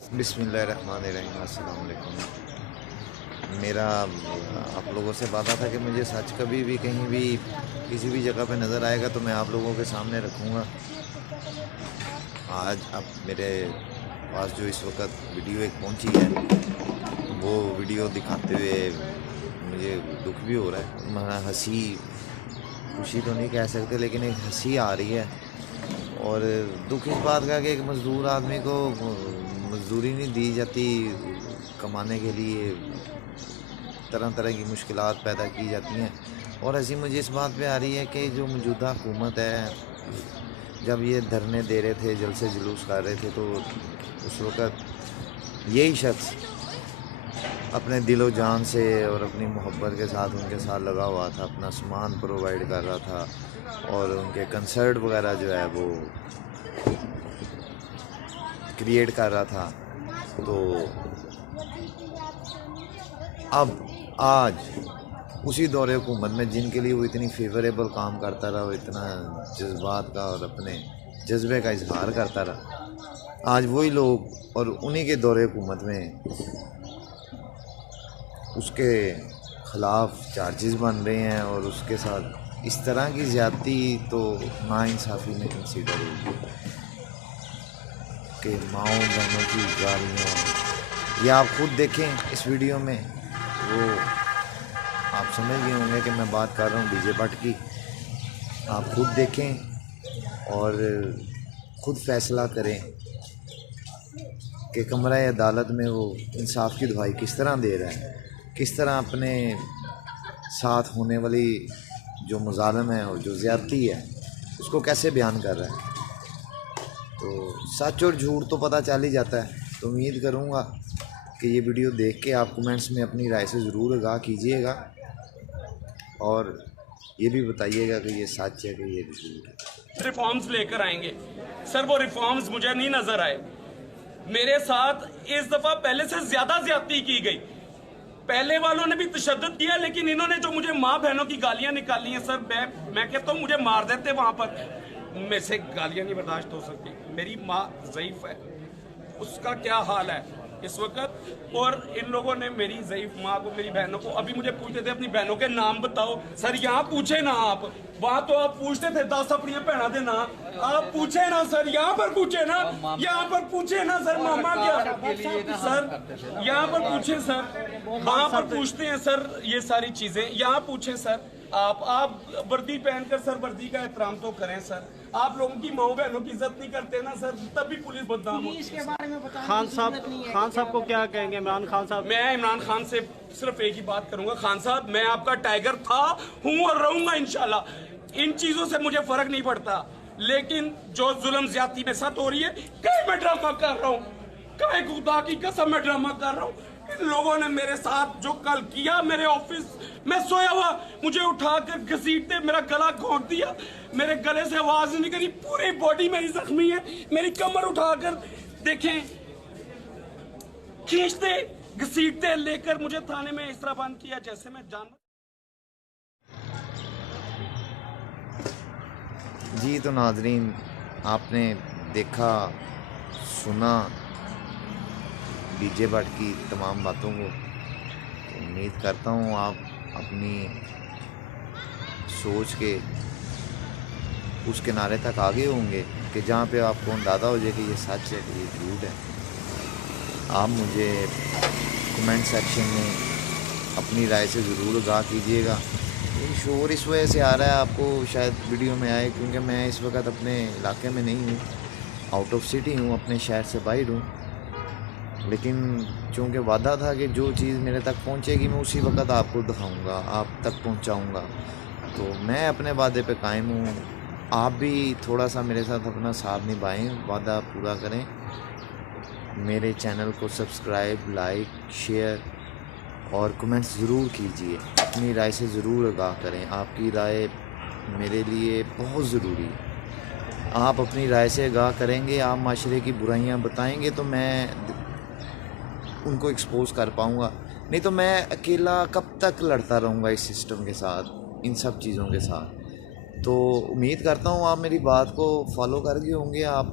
बिस्मिल्लाहिर्रहमानिर्रहीम। अस्सलाम वालेकुम। मेरा आप लोगों से वादा था कि मुझे सच कभी भी कहीं भी किसी भी जगह पे नज़र आएगा तो मैं आप लोगों के सामने रखूँगा। आज अब मेरे पास जो इस वक्त वीडियो एक पहुंची है, वो वीडियो दिखाते हुए मुझे दुख भी हो रहा है। मैं हंसी खुशी तो नहीं कह सकते, लेकिन एक हंसी आ रही है। और दुख इस बात का कि एक मज़दूर आदमी को मजदूरी नहीं दी जाती, कमाने के लिए तरह तरह की मुश्किलात पैदा की जाती हैं। और हंसी मुझे इस बात पे आ रही है कि जो मौजूदा हुकूमत है, जब ये धरने दे रहे थे, जलसे जुलूस कर रहे थे, तो उस वक़्त यही शख्स अपने दिलो जान से और अपनी मोहब्बत के साथ उनके साथ लगा हुआ था, अपना सामान प्रोवाइड कर रहा था और उनके कंसर्ट वगैरह जो है वो क्रिएट कर रहा था। तो अब आज उसी दौरे हुकूमत में जिनके लिए वो इतनी फेवरेबल काम करता रहा, वो इतना जज्बात का और अपने जज्बे का इजहार करता रहा, आज वही लोग और उन्हीं के दौरे हुकूमत में उसके ख़िलाफ़ चार्जेस बन रहे हैं और उसके साथ इस तरह की ज़्यादती तो नाइंसाफ़ी में कंसीडर होगी कि माओ बहनों की गालियाँ। या आप खुद देखें इस वीडियो में, वो आप समझ गए होंगे कि मैं बात कर रहा हूँ डीजे भट्ट की। आप खुद देखें और ख़ुद फ़ैसला करें कि कमरा अदालत में वो इंसाफ की दुहाई किस तरह दे रहा है, किस तरह अपने साथ होने वाली जो मुज़ालम है और जो ज़्यादती है उसको कैसे बयान कर रहा है। तो सच और झूठ तो पता चल ही जाता है। तो उम्मीद करूँगा कि ये वीडियो देख के आप कमेंट्स में अपनी राय से ज़रूर आगाह कीजिएगा और ये भी बताइएगा कि ये सच है कि ये झूठ है। रिफॉर्म्स लेकर आएंगे सर, वो रिफॉर्म्स मुझे नहीं नजर आए। मेरे साथ इस दफा पहले से ज्यादा ज्यादती की गई। पहले वालों ने भी तशद्दुद किया, लेकिन इन्होंने जो मुझे माँ बहनों की गालियां निकाली हैं सर, मैं कहता हूँ मुझे मार देते वहां पर। मेरे से गालियां नहीं बर्दाश्त हो सकती। मेरी माँ ज़ईफ है, उसका क्या हाल है इस वक्त। और इन लोगों ने मेरी ज़ईफ माँ को, मेरी बहनों को, अभी मुझे पूछते थे अपनी बहनों के नाम बताओ। सर यहाँ पूछे ना आप, वहां तो आप पूछते थे 10 अपनी भैनों के नाम, आप पूछे ना सर, यहाँ पर पूछे ना, यहाँ पर पूछे ना सर। मामा क्या सर, यहाँ पर पूछे सर, वहां पर पूछते हैं सर ये सारी चीजें, यहाँ पूछे सर। आप वर्दी पहनकर सर वर्दी का एहतराम तो करें सर। आप लोगों की माओ बहनों की इज्जत नहीं करते ना सर, तब भी पुलिस बदनाम होती है। इसके बारे में खान साहब को क्या कहेंगे? इमरान खान साहब, मैं इमरान खान से सिर्फ एक ही बात करूंगा, खान साहब मैं आपका टाइगर था, हूं और रहूंगा इंशाल्लाह। इन चीजों से मुझे फर्क नहीं पड़ता, लेकिन जो जुल्म ज्यादती में साथ हो रही है, कहीं मैं ड्रामा कर रहा हूँ, कहीं खुदा की कसम मैं ड्रामा कर रहा हूँ। इन लोगों ने मेरे साथ जो कल किया, मेरे ऑफिस में सोया हुआ मुझे उठाकर घसीटते, मेरा गला घोंट दिया, मेरे गले से आवाज नहीं करी, पूरी बॉडी मेरी जख्मी है, मेरी कमर उठाकर देखें खींचते घसीटते लेकर मुझे थाने में इस तरह बंद किया जैसे मैं जानवर। जी तो नाजरीन, आपने देखा सुना डीजे भट्ट की तमाम बातों को। उम्मीद करता हूँ आप अपनी सोच के उस किनारे तक आगे होंगे कि जहाँ पे आपको अंदाज़ा हो जाए कि ये सच है कि ये झूठ है। आप मुझे कमेंट सेक्शन में अपनी राय से ज़रूर आगाह कीजिएगा। ये शोर इस वजह से आ रहा है, आपको शायद वीडियो में आए, क्योंकि मैं इस वक्त अपने इलाके में नहीं हूँ, आउट ऑफ सिटी हूँ, अपने शहर से बाहर हूँ। लेकिन चूँकि वादा था कि जो चीज़ मेरे तक पहुँचेगी मैं उसी वक्त आपको दिखाऊंगा, आप तक पहुँचाऊंगा। तो मैं अपने वादे पे कायम हूँ। आप भी थोड़ा सा मेरे साथ अपना साथ निभाएं, वादा पूरा करें। मेरे चैनल को सब्सक्राइब, लाइक, शेयर और कमेंट्स ज़रूर कीजिए। अपनी राय से ज़रूर आगाह करें, आपकी राय मेरे लिए बहुत ज़रूरी है। आप अपनी राय से आगाह करेंगे, आप माशरे की बुराइयां बताएंगे तो मैं उनको एक्सपोज कर पाऊँगा, नहीं तो मैं अकेला कब तक लड़ता रहूँगा इस सिस्टम के साथ, इन सब चीज़ों के साथ। तो उम्मीद करता हूँ आप मेरी बात को फॉलो कर गए होंगे। आप